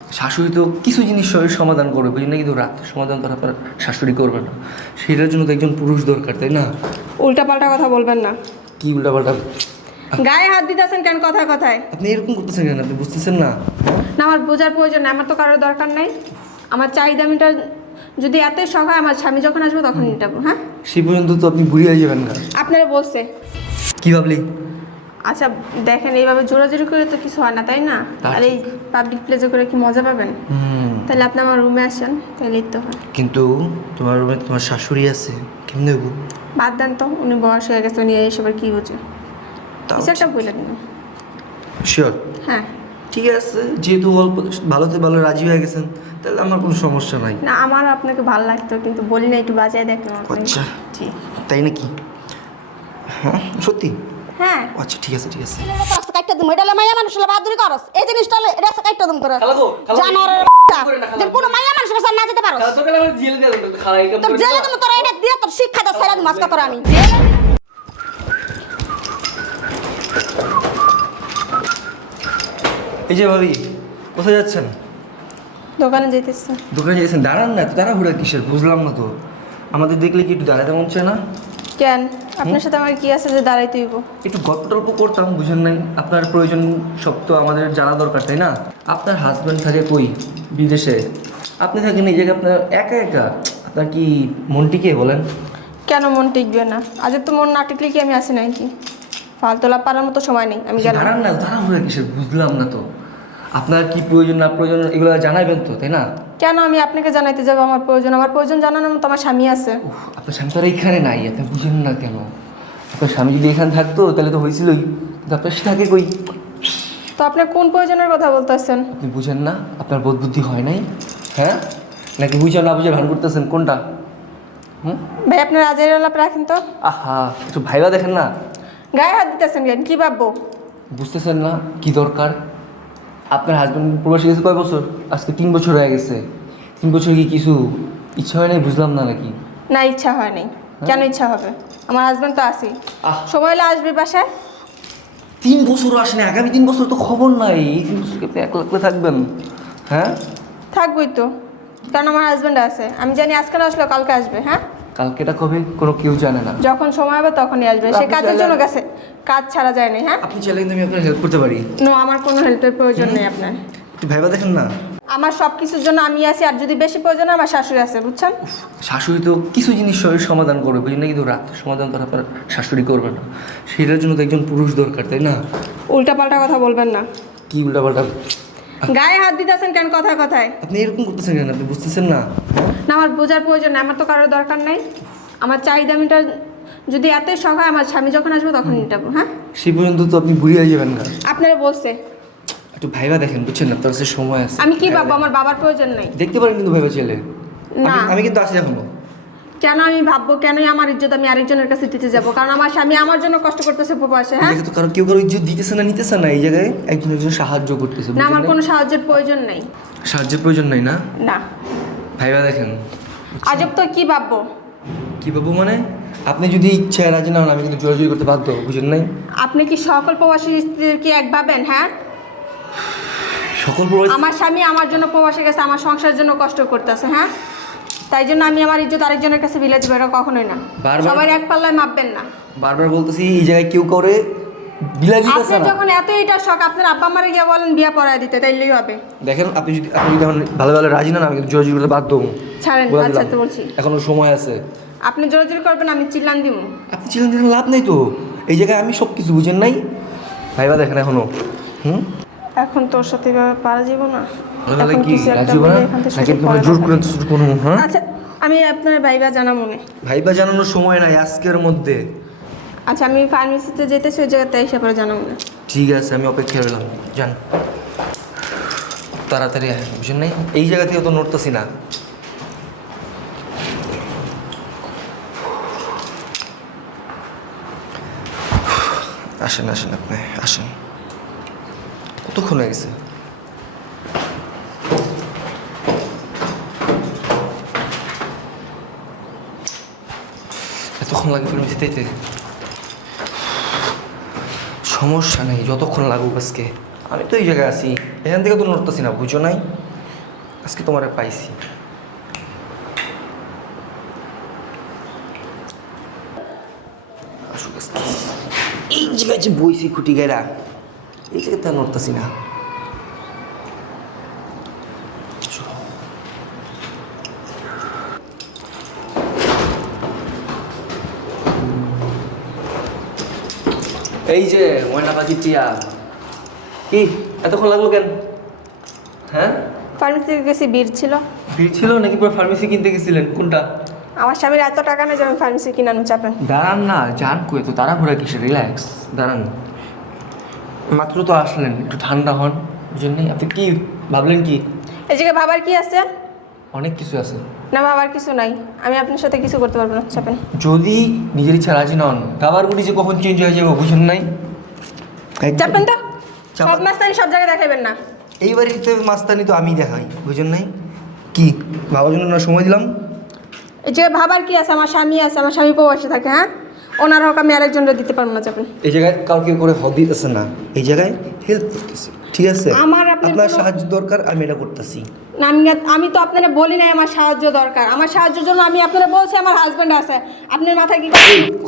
শাশুড়ি তো কিছু জিনিস সমাধান করবে বুঝলি? না কিন্তু রাত সমাধান তো আর আপনার শাশুড়ি করবে না। সেটার জন্য তো একজন পুরুষ দরকার তাই না? উল্টাপাল্টা কথা বলবেন না। কি উল্টাপাল্টা? গায়ে হাত দিতেছেন কেন কথায় কথায়? আপনি এরকম করতেছেন কেন? আপনি বুঝতেছেন না? না আমার বোঝার প্রয়োজন নেই আমার তো কারোর দরকার নেই। আমার চাহিদা মিটার যদি এত শখ হয় আমার স্বামী যখন আসবে তখন মিটাবো হ্যাঁ? সেই পর্যন্ত তো আপনি বুড়িয়ে যাবেন না। আপনারা বলছে। কি ভাবলি? আচ্ছা দেখেন এইভাবে জোরাজোরি করে তো কিছু হয় না তাই না? আর এই পাবলিক প্লেসে করে কি মজা পাবেন? তাহলে আপনি আমার রুমে আসেন তাহলেই তো হয়। কিন্তু তোমার রুমে তোমার শাশুড়ি আছে কেমনে হইব? বাদ দেন তো উনি বয়স হয়ে গেছে উনি এসবের কি বুঝে? কিছু একটা বলে দিন। শিওর হ্যাঁ। ঠিক আছে যেহেতু অল্প ভালোতে ভালো রাজি হয়ে গেছেন তাহলে আমার কোনো সমস্যা নাই। না আমার আপনাকে ভালো লাগতো কিন্তু বলি না একটু বাজায় দেখেন। আচ্ছা। জি। তাই নাকি? হ্যাঁ সত্যি? হ্যাঁ। আচ্ছা ঠিক আছে ঠিক আছে। রাস্তা কাটতে দিম এটা মাইয়া মানুষ হলো বাহাদুরি করস। এই জিনিসটা হলো রাস্তা কাটতে দিম করে জানোয়ারের যে। কোনো মাইয়া না যেতে পারস। তোকে আমার জেলে দিয়ে দেবো খালাই কাম জেলে তুমি তোর এটা দিয়ে তোর শিক্ষা দাও সারা মাস্কা তোর আমি। এই যে ভাবি কোথায় যাচ্ছেন? দোকানে যেতেছে দোকানে দাঁড়ান না তারা হুড়া কিসের? বুঝলাম না তো। আমাদের দেখলে কি একটু দাঁড়াতে মন চায় না? কেন আপনার সাথে আমার কি আছে যে দাঁড়াইতে হইব? একটু গল্প টল্প করতাম বুঝেন নাই? আপনার প্রয়োজন সব তো আমাদের জানা দরকার তাই না? আপনার হাজব্যান্ড থাকে কই? বিদেশে। আপনি থাকেন জায়গায় আপনার একা একা? আপনার কি মন টিকে বলেন? কেন মন টিকবে না? আজ তো মন না টিকলে কি আমি আসি নাকি? ফালতোলা পারার মতো সময় নেই আমি গেলাম। দাঁড়ান না দাঁড়ান হুড়া কিসের? বুঝলাম না তো। আপনার কি প্রয়োজন না প্রয়োজন এগুলো জানাবেন তো তাই না? কেন আমি আপনাকে জানাইতে যাব? আমার প্রয়োজন আমার প্রয়োজন জানানোর মতো আমার স্বামী আছে। আপনার স্বামী তো আর এইখানে নাই আপনি বুঝেন না কেন? আপনার স্বামী যদি এখানে থাকতো তাহলে তো হয়েছিলই। কিন্তু আপনার থাকে কই? তো আপনি কোন প্রয়োজনের কথা বলতেছেন? আপনি বুঝেন না আপনার বোধ বুদ্ধি হয় নাই? হ্যাঁ? নাকি বুঝে না বুঝে ভান করতেছেন কোনটা? ভাই আপনার আজের আলাপ রাখেন তো। আহা একটু ভাইবা দেখেন না। গায়ে হাত দিতেছেন কেন? কি ভাববো? বুঝতেছেন না কি দরকার? আপনার হাজব্যান্ড প্রবাসী গেছে কয় বছর? আজকে তিন বছর হয়ে গেছে। তিন বছর কি কিছু ইচ্ছা হয় নাই বুঝলাম না নাকি? না ইচ্ছা হয় নাই। কেন ইচ্ছা হবে? আমার হাজব্যান্ড তো আসি সময় হলে আসবে বাসায়। তিন বছর আসেনি আগামী তিন বছর তো খবর নাই। এই তিন বছর আপনি একলা একলা থাকবেন? হ্যাঁ? থাকবই তো কারণ আমার হাজব্যান্ড আছে। আমি জানি আজকে না আসলেও কালকে আসবে হ্যাঁ? কালকেটা কবে? কোনো কেউ জানে না। যখন সময় হবে তখনই আসবে। সে কাজের জন্য গেছে। কাজ ছাড়া যায় না হ্যাঁ? আপনি চাইলে কিন্তু আমি আপনার হেল্প করতে পারি। নো আমার কোনো হেল্পের প্রয়োজন নেই আপনার। একটু ভাইবা দেখেন না। আমার সব কিছুর জন্য আমি আছি আর যদি বেশি প্রয়োজন আমার শাশুড়ি আছে বুঝছেন? শাশুড়ি তো কিছু জিনিস সমাধান করবে বুঝলি না কিন্তু রাত সমাধান তো আপনার শাশুড়ি করবে না। সেটার জন্য তো একজন পুরুষ দরকার তাই না? উল্টাপাল্টা কথা বলবেন না। কি উল্টাপাল্টা? গায়ে হাত দিতেছেন কেন কথায় কথায়? আপনি এরকম করতেছেন কেন? আপনি বুঝতেছেন না? না আমার বোঝার প্রয়োজন নেই আমার তো কারোর দরকার নেই। আমার চাহিদা মিটার যদি এতই শখ হয় আমার স্বামী যখন আসবে তখন মিটাবো হ্যাঁ? সেই পর্যন্ত তো আপনি বুড়িয়ে যাবেন না। আপনারা বলছে। একটু ভাইবা দেখেন বুঝছেন না? তার কাছে সময় আছে। আমি কি ভাববো? আমার বাবার প্রয়োজন নাই। দেখতে পারেন কিন্তু ভাইবা ছেলে। না। আমি- আমি কিন্তু আছি এখনও। কেন আমি ভাববো? কেনই আমার ইজ্জত আমি আরেকজনের কাছে দিতে যাব? কারণ আমার স্বামী আমার জন্য কষ্ট করতেছে এই হ্যাঁ? জায়গায় তো কারও কেউ কারও ইজ্জত দিতেছে না নিতেছে না এই জায়গায় একজন একজন সাহায্য করতেছে না বুঝলেন আমার না? কোনো সাহায্যের প্রয়োজন নেই। সাহায্যের প্রয়োজন নাই না? না। ভাইবা দেখেন। আজব তো কি ভাববো? কি পাবো মানে? আপনি যদি ইচ্ছায় রাজি না হন আমি কিন্তু জোরাজুরি করতে বাধ্য বুঝেন নাই? আপনি কি সকল প্রবাসী স্ত্রীকে এক ভাবেন হ্যাঁ? সকল প্রবাসী আমার স্বামী আমার জন্য প্রবাসে গেছে আমার সংসারের জন্য কষ্ট করতেছে হ্যাঁ? তাই জন্য আমি আমার ইজ্জত আরেকজনের কাছে বিলে দেবো কখনোই না। সবাই এক পাল্লায় মাপবেন না। বারবার বলতেছি এই জায়গায় কেউ করে বিলা আপনি না। যখন এত এটা শখ আপনার আব্বা মারে গিয়ে বলেন বিয়ে পড়ায় দিতে তাইলেই হবে। দেখেন আপনি যদি আপনি যদি এখন ভালো ভালো রাজি না আমি কিন্তু জোরাজুরি করতে বাধ্য হব ছাড়েন বলে আচ্ছা দিলাম। তো বলছি। এখনও সময় আছে। আপনি জোরাজোরি করবেন আমি চিল্লান দিব আপনি ছিলেন দিলেন লাভ নেই তো। এই জায়গায় আমি সব কিছু বুঝেন নাই। ভাইবা দেখেন এখনও। হুম? এখন তোর সাথে এভাবে পারা যাব না। তাহলে এখন কি কিছু একটা রাজি হবে বলে না এখান থেকে নাকি সুযোগ তোমার পাওয়া জোর যাবে। করে হ্যাঁ? আচ্ছা আমি আপনার ভাইবা জানা মনে ভাইবা জানানোর সময় নাই আজকের মধ্যে। আচ্ছা আমি ফার্মেসিতে যেতেছি ওই জায়গাতে এসে পরে জানাব। না ঠিক আছে আমি অপেক্ষা রইলাম। যান। তাড়াতাড়ি আয়, বুঝেন নাই? এই জায়গা থেকে তো নড়তেছি না। আসেন আসেন আপনি আসেন। কতক্ষণ হয়ে গেছে? এতক্ষণ লাগে ফিল্ম দিতে সমস্যা নেই, যতক্ষণ লাগুক আজকে। আমি তো এই জায়গায় আছি, এখান থেকে তো নড়তেছি না, বুঝো নাই? আজকে তোমার পাইছি। এই জায়গায় যে বইছি খুঁটি গেরা এই জায়গায় তা নড়তেছি না। এই যে ময়না পাখি টিয়া কি? এতক্ষণ লাগল কেন? হ্যাঁ? ফার্মেসিতে গেছি ভিড় ছিল। ভিড় ছিল নাকি পুরো ফার্মেসি কিনতে গেছিলেন? কোনটা? আমার স্বামীর এত টাকা নেই যে আমি ফার্মেসি কিনে আনব চাপেন দাঁড়ান না যান কই তো তাড়াহুড়া কিসে রিল্যাক্স দাঁড়ান। মাত্র তো আসলেন একটু ঠান্ডা হন জন্যই আপনি কি ভাবলেন কি? এই জায়গায় ভাবার কি আছে? অনেক কিছু আছে। না ভাবার কিছু নাই। আমি আপনার সাথে কিছু করতে পারব না চাপেন যদি নিজের ইচ্ছা রাজি নন দাবার গুলি যে কখন চেঞ্জ হয়ে যাবে বুঝুন নাই? চাপেন তো। সব মাস্তানি সব জায়গায় দেখাবেন না। এই বাড়িতে মাস্তানি তো আমি দেখাই বুঝুন নাই? কি বাবার জন্য না সময় দিলাম? এই যে ভাবার কি আছে? আমার স্বামী আছে আমার স্বামী প্রবাসে থাকে হ্যাঁ? ওনার হোক আমি আরেকজনকে দিতে পারব না চাপেন এই জায়গায় কাউকে করে হক দিতেছে না। এই জায়গায় হেল্প করতেছি। ঠিক আছে? আমার আপনার সাহায্য দরকার আমি এটা করতেছি। না আমি আমি তো আপনারা বলি নাই আমার সাহায্য দরকার। আমার সাহায্যের জন্য আমি আপনারা বলছি আমার হাজব্যান্ড আছে। আপনার মাথায় কি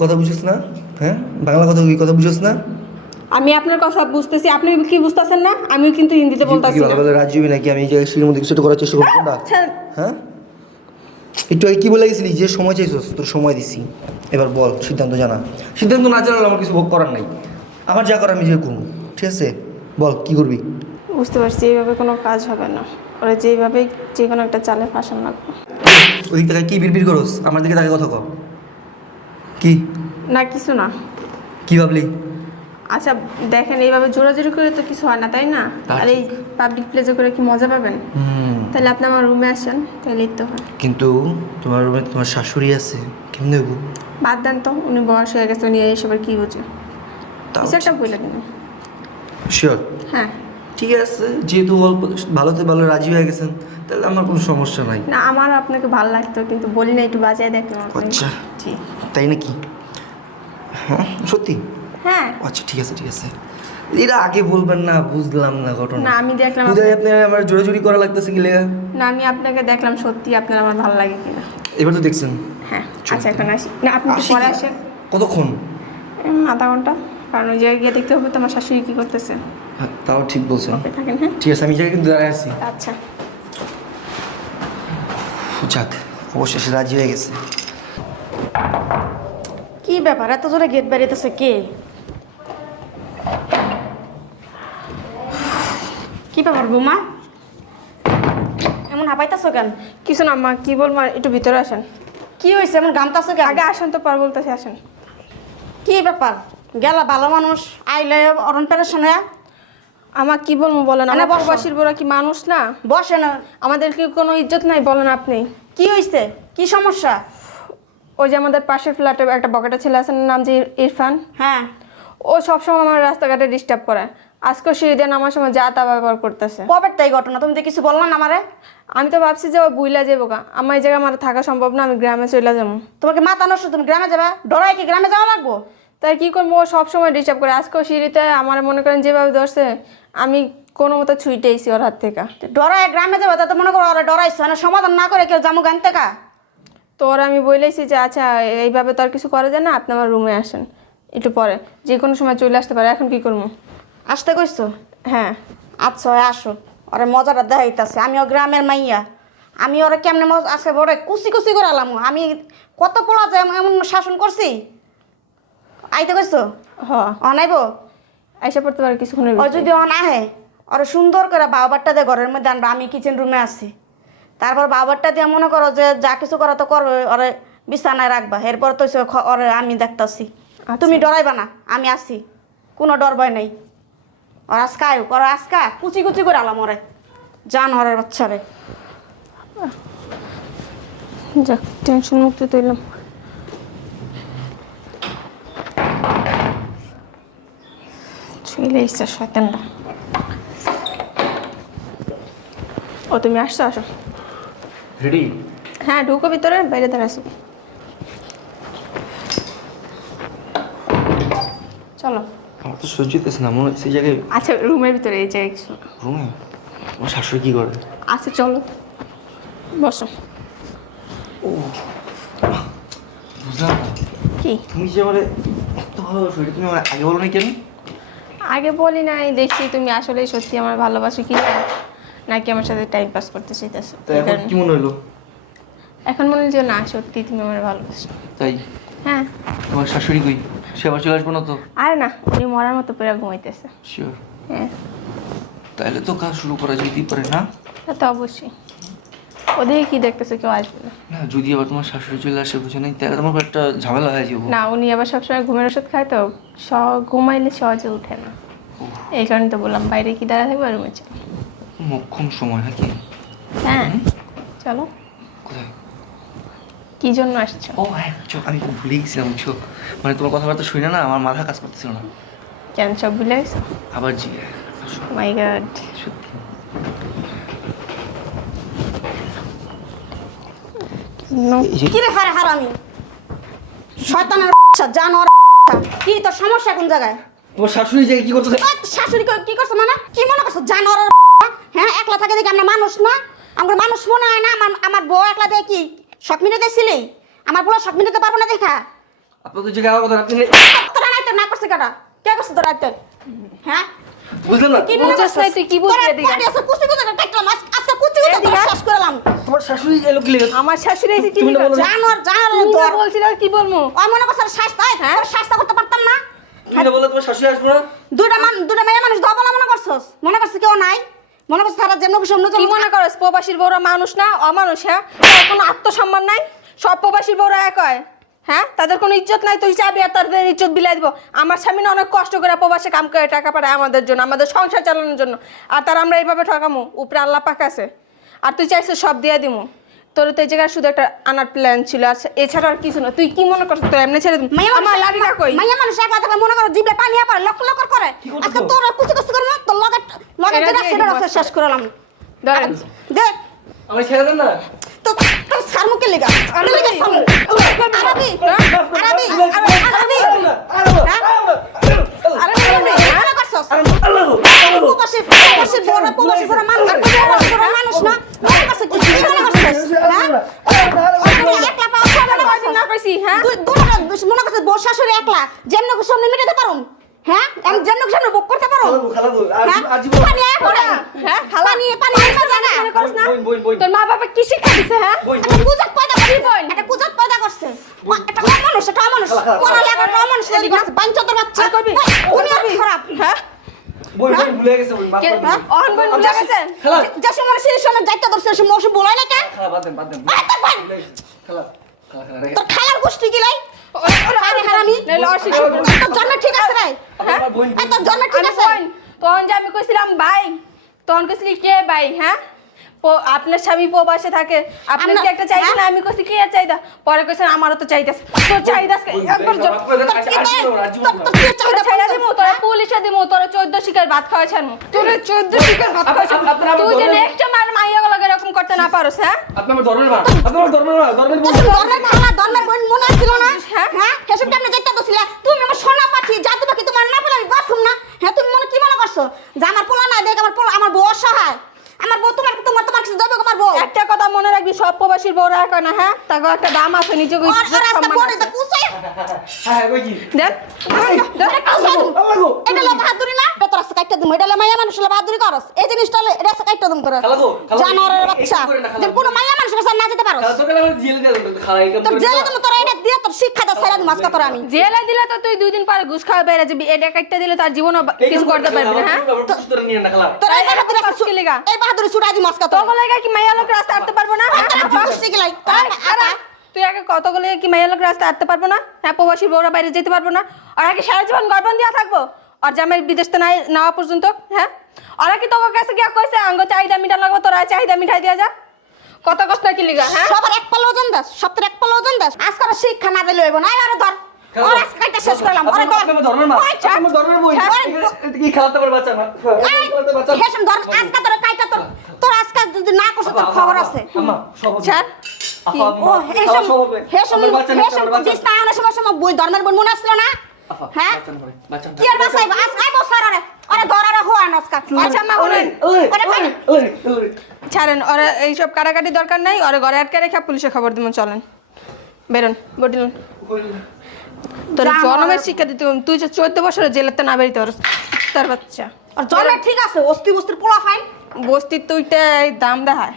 কথা বুঝিস না? হ্যাঁ? বাংলা কথা কি কথা বুঝিস না? আমি আপনার কথা বুঝতেছি। আপনি কি বুঝতেছেন না? আমি কিন্তু হিন্দিতে বলতেছি কি ভালো ভালো রাজি হবি নাকি? আমি এই জায়গায় মধ্যে কিছু করার চেষ্টা করব না হ্যাঁ? একটু আগে কি বলে গেছিলি? যে সময় চাইছিস তোর সময় দিছি। এবার বল সিদ্ধান্ত জানা। সিদ্ধান্ত না জানালে আমার কিছু ভোগ করার নাই। আমার যা করার আমি যে করব। ঠিক আছে? বল কি করবি? বুঝতে পারছি এইভাবে কোনো কাজ হবে না। ওরা যেইভাবে যে কোনো একটা চালে ফাঁসান লাগবে ওই টাকায় কি বিড়বিড় করোস? আমার দিকে তাকে কথা কর কি? না কিছু না। কি ভাবলি? আচ্ছা দেখেন এইভাবে জোরাজোরি করে তো কিছু হয় না তাই না? আর এই পাবলিক প্লেসে করে কি মজা পাবেন? তাহলে আপনি আমার রুমে আসেন তাহলেই তো হয়। কিন্তু তোমার রুমে তোমার শাশুড়ি আছে কেমনে বাদ দেন তো উনি বয়স হয়ে গেছে উনি এসবের কি বুঝে? কিছু একটা বলে দিন। শিওর হ্যাঁ। ঠিক আছে যেহেতু অল্প ভালোতে ভালো রাজি হয়ে গেছেন তাহলে আমার কোনো সমস্যা নাই। না আমার আপনাকে ভালো লাগতো কিন্তু বলি না একটু বাজায় আপনি। আচ্ছা। ঠিক তাই নাকি? হ্যাঁ সত্যি? হ্যাঁ। আচ্ছা ঠিক আছে ঠিক আছে। এটা আগে বলবেন না বুঝলাম না ঘটনা। না আমি দেখলাম বুঝাই আপনার আমার জোরাজুরি করা লাগতেছে কি লেগা? না আমি আপনাকে দেখলাম সত্যি আপনার আমার ভালো লাগে কিনা। এবার তো দেখছেন। হ্যাঁ আচ্ছা এখন আসি। না আপনি একটু পরে আসেন। কতক্ষণ? আধা ঘণ্টা। কারণ ওই জায়গায় গিয়ে দেখতে হবে তো আমার শাশুড়ি কী করতেছে। হ্যাঁ তাও ঠিক বলছেন। থাকেন হ্যাঁ। ঠিক আছে আমি জায়গায় কিন্তু দাঁড়ায় আছি। আচ্ছা। যাক অবশেষে রাজি হয়ে গেছে। কি ব্যাপার? এত জোরে গেট বেরিয়েতেছে কে? কি ব্যাপার বৌমা? এমন হাঁপাইতেছো কেন? কিছু না মা কি বলব একটু ভিতরে আসেন। কি হয়েছে? এমন গামতাছো কেন? আগে আসেন তো পর বলতেছি আসেন। কি ব্যাপার? গেলা ভালো মানুষ আইলে অরণ পেরেশন হয়ে? আমার কি বলব বলেন? আমার বসো। প্রবাসীর বোরা কি মানুষ না? বসে না। আমাদের কি কোনো ইজ্জত নাই বলেন আপনি? কি হয়েছে কি সমস্যা? ওই যে আমাদের পাশের ফ্ল্যাটে একটা বকেটা ছেলে আছে না, নাম যে ইরফান। হ্যাঁ। ও সবসময় আমার রাস্তাঘাটে ডিস্টার্ব করে। আজকেও সিঁড়ি দিয়ে নামার সময় যা তা ব্যবহার করতেছে। কবের তাই ঘটনা? তুমি তো কিছু বললা না আমারে। আমি তো ভাবছি যে ও বুইলা যাব গা। আমার এই জায়গায় আমার থাকা সম্ভব না আমি গ্রামে চলে যাব। তোমাকে মাথা নষ্ট তুমি গ্রামে যাবে? ডরাই কি গ্রামে যাওয়া লাগবো? তাই কি করব? ও সবসময় ডিস্টার্ব করে। আজকেও সিঁড়িতে আমার মনে করেন যেভাবে ধরছে আমি কোনো মতো ছুইটেইছি ওর হাত থেকে। ডরাই গ্রামে যাবে তো মনে করো ওরা ডরাইছো না সমাধান না করে কেউ জামু গান থেকে তো ওর আমি বলেছি যে আচ্ছা এইভাবে তো আর কিছু করা যায় না আপনি আমার রুমে আসেন। একটু পরে যে কোনো সময় চলে আসতে পারে এখন কি করব? আসতে কইছো? হ্যাঁ। আচ্ছা আসো। ওরে মজাটা দেখাইতেছে আমি ও গ্রামের মাইয়া। আমি ওরা কেমনে মজ আজকে বড় কুচি কুচি করে আলাম। আমি কত পোলা যে এমন- শাসন করছি? আইতে কইছো? হ। অনাইব আইসা পড়তে পারে কিছুক্ষণের ও যদি অন আহে ওরা সুন্দর করে বাবারটা দিয়ে ঘরের মধ্যে আনবা আমি কিচেন রুমে আছি। তারপর বাবারটা দিয়ে মনে করো যে যা কিছু করা তো করবে ওরে বিছানায় রাখবা। এরপর তো ওরে আমি দেখতাছি। তুমি ডরাইবা না আমি আছি। কোনো ডর ভয় নেই। ওর আজকা আয়ু ওর আজকা কুচি কুচি করে আলাম ওরে। জান হরের বাচ্চারে যাক টেনশন মুক্তি তৈলাম চলে এসছে শয়তানটা ও তুমি আসছো আসো। রেডি হ্যাঁ ঢুকো ভিতরে বাইরে দাঁড়া আসো চলো। তো সহ্য হইতেছে না মনে হচ্ছে এই জায়গায় আচ্ছা রুমের ভিতরে এই জায়গায় কিছু রুমে? আমার শাশুড়ি কি করে? আচ্ছা চলো। বসো। বুঝলাম। না। কি? তুমি যে আমার এত ভালোবাসো এটা তুমি আমার আগে বলো না কেন? আগে বলি নাই দেখছি তুমি আসলে সত্যি আমার ভালোবাসো কি না? নাকি আমার সাথে টাইম পাস করতে চাইতেছো। তো এখন কি মনে হলো? এখন মনে হচ্ছে না সত্যি তুমি আমার ভালোবাসো। তাই? হ্যাঁ। তোমার শাশুড়ি কই? সে আবার চলে আসব না তো? আরে না উনি মরার মতো পেরা ঘুমাইতেছে। শিওর হ্যাঁ। তাহলে তো কাজ শুরু করা যেতেই পারে না? তা তো অবশ্যই। ওদিকে কি দেখতেছো কেউ আসবে না? না যদি আবার তোমার শাশুড়ি চলে আসে বুঝে নেই তাহলে তোমার একটা ঝামেলা হয়ে যাব। না উনি আবার সবসময় ঘুমের ওষুধ খায় তো স- ঘুমাইলে সহজে উঠে না। এই কারণে তো বললাম বাইরে কি দাঁড়া থাকবে রুমে চলো। মক্ষম সময় নাকি? হ্যাঁ। চলো। কোথায়? কি জন্য আসছো? ও হ্যাঁ চো আমি খুব ভুলে গেছিলাম বুঝছ মানে তোমার কথাবার্তা শুনে না আমার মাথা কাজ করতেছিল না। কেন সব ভুলে গেছো? আবার জি মাই গড সত্যি। কি রে হারে হারামি? শয়তানের বাচ্চা, জানোয়ার কি তোর সমস্যা কোন জায়গায়? তোমার শাশুড়ি যে কি করতেছে? শাশুড়ি কই- কি করছ মানে? কি মনে করছ? জানোয়ারের হ্যাঁ একলা থাকে দেখি আমরা মানুষ না? আমার মানুষ মনে হয় না আমার আমার বউ একলা দেখে। কি শখ মিটাতে ছিলি আমার বউ শখ মিটাতে পারব না দেখা আপনার তো গাওয়ার কথা আপনি তোরা নাই তো না করছে কাটা কে করছে তোরা তো হ্যাঁ বুঝলেন না কি বুঝছ করছিস? তুই কি তোরা এদিকে? পাটি আছে, কুচি কুচি কাটলাম, আজ- আজকে কুচি কুচি এদিকে? শেষ করলাম। তোমার শাশুড়ি এলো কি লেগে আমার শাশুড়ি এসে কি না? বলো না? জানোয়ার, জানোয়ার তুমি তোর। না বলছিল কি বলব ওই মনে করছে শাস্তা, হ্যাঁ? তোর শাস্তা করতে পারতাম না? তুমি না বললে তোমার শাশুড়ি আসব না দুইটা মান- দুইটা মেয়ে মানুষ দবলা মনে করছস? মনে করছিস কেউ নাই? মনে করছ তারা যেমন খুশি অন্য কি মনে করস প্রবাসীর বউরা মানুষ না অমানুষ হ্যাঁ? তার কোনো আত্মসম্মান নাই? সব প্রবাসীর বউরা এক হয় হ্যাঁ? তাদের কোনো ইজ্জত নাই তুই চাবি আর তাদের ইজ্জত বিলাই দিব। আমার স্বামী না অনেক কষ্ট করে প্রবাসে কাম করে টাকা পাঠায় আমাদের জন্য আমাদের সংসার চালানোর জন্য। আর তারা আমরা এইভাবে ঠকামো? উপরে আল্লাহ পাক আছে। আর তুই চাইছিস সব দিয়ে দিমু? তোর তো এই জায়গায় শুধু একটা আনার প্ল্যান ছিল আর এছাড়া আর কিছু না তুই কি মনে করছিস তোর এমনি ছেড়ে দিবি আমার কই মাইয়া মানুষ একলা থাকলে মনে করো জিভে পানি পড়ে, লক্ষ লক্ষ করে। আজকে তোর কুচি কুচি করে না, তোর লগে- লগে যেটা সেটা শেষ করলাম। ধরেন দে, আমি ছেড়ে দেন না তো- তোর সারমুখে লেগা। আরে লেগা সারমু। আরবি, আরবি, আরবি, হ্যাঁ? আরে আরবি, মনে খালার গোষ্ঠী কি লাই? জন্ম ঠিক আছে রে আমার তোর জন্ম ঠিক আছে তখন যে আমি কইছিলাম ভাই তখন কইছিলি কে ভাই হ্যাঁ? আপনার স্বামী প্রবাসে থাকে। আপনি আমরা- কি একটা চাইতেন না? আমি কইছি কি আর চাইদা পরে কইছেন আমারও তো চাইতাছে তোর চাইদাস একবার তোর তোরা পুলিশে দিমু তোরা চোদ্দ শিকার ভাত খাওয়া ছাড়মু তোরা চোদ্দ শিকার ভাত খাওয়া ছাড়মু। তুই যে। নেক্সট মার মাইয়া গুলো এরকম করতে না পারোস হ্যাঁ? আপনি আমার ধর্মের মা আপনি আমার ধর্মের মা ধর্মের বোন ধর্মের খালা ধর্মের বোন মনে ছিল না? হ্যাঁ? হ্যাঁ? হেসব কেমনে যাইতে দছিলা তুমি আমার সোনা পাখি জাদু পাখি তোমার না পেলে আমি বাসুম না। হ্যাঁ তুমি মনে কি মনে করছ? যে আমার পোলা নাই দেখ আমার পোলা আমার বউ অসহায়। আমার বউ তোমার তোমার তোমার কাছে যাবে আমার বউ। একটা কথা মনে রাখবি সব প্রবাসীর বউরা এক না হ্যাঁ? তাকে একটা দাম আছে নিজে। এটা হ্যাঁ লো বাহাদুরি না এটা তোর কাটতে দিম এটা লো মাইয়া মানুষ বাহাদুরি করস। এই জিনিসটা এটা কাটতে দিম করে জানোয়ারের বাচ্চা। না, যে। কোনো মাইয়া মানুষের কাছে না যেতে কাম তোর জেলে তুমি তোর এটা দিয়ে তোর শিক্ষা দাও সাইরা মাস্কা তোর আমি। জেলে দিলে তো তুই দুই দিন পরে ঘুষ খাওয়া বেড়ে যাবি। এটা একটা দিলে তার জীবন কিছু করতে পারবি না হ্যাঁ? পুরো- পুরো তোরা তোর এই এই বাহাদুরি এরকম কাজ কি লেগা? এই বাহাদুরি ছুটাই দি মাস্কা তোর তখন লাগে কি মাইয়া লোক রাস্তা আটতে পারব না? আরে, তুই আগে কতগুলো কি মাইয়া লোক রাস্তা আটতে পারব না? হ্যাঁ প্রবাসী বউরা বাইরে যেতে পারব না। আর আগে সারা জীবন গর্বন দিয়া থাকব। আর জামাই বিদেশ তো নাই নেওয়া পর্যন্ত হ্যাঁ? ওরা কি তোর কাছে গিয়া কইছে আঙ্গ চাহিদা মিটা লাগবো তোরা চাহিদা মিঠাই দিয়া যা। কত কষ্ট কি লিগা হ্যাঁ? সবার এক পালো ওজন দাস সপ্তাহের এক পালো ওজন দাস। আজকে আর শিক্ষা না দিলে হইব না। আরে ধর। শেষ করলাম। আজকে তোর কাইটা তোর তোর আজকে যদি না করছ তোর খবর আছে। সময় বই ধর্মের বোন মনে আসলো না? হ্যাঁ? বাচ্চা না হবে, বাচ্চা কি আর বাসাই আজ আই বসার আরে আরে ধর হো আনস্কা আচ্ছা মা ওরে, ওরে, ওরে, ওরে, ওরে, ওরে। ছাড়েন ওরা এইসব কাটাকাটি দরকার নাই ওরা ঘরে আটকে রেখে পুলিশে খবর দিবেন চলেন। বেরোন বটিলেন তোর জন্মের শিক্ষা দিতে তুই যে চোদ্দ বছরের জেলেতে না বেরিতে পারস তার বাচ্চা। আর জলে ঠিক আছে অস্তি বস্তির পোলা ফাইন। বস্তির তুইটা দাম দেখায়।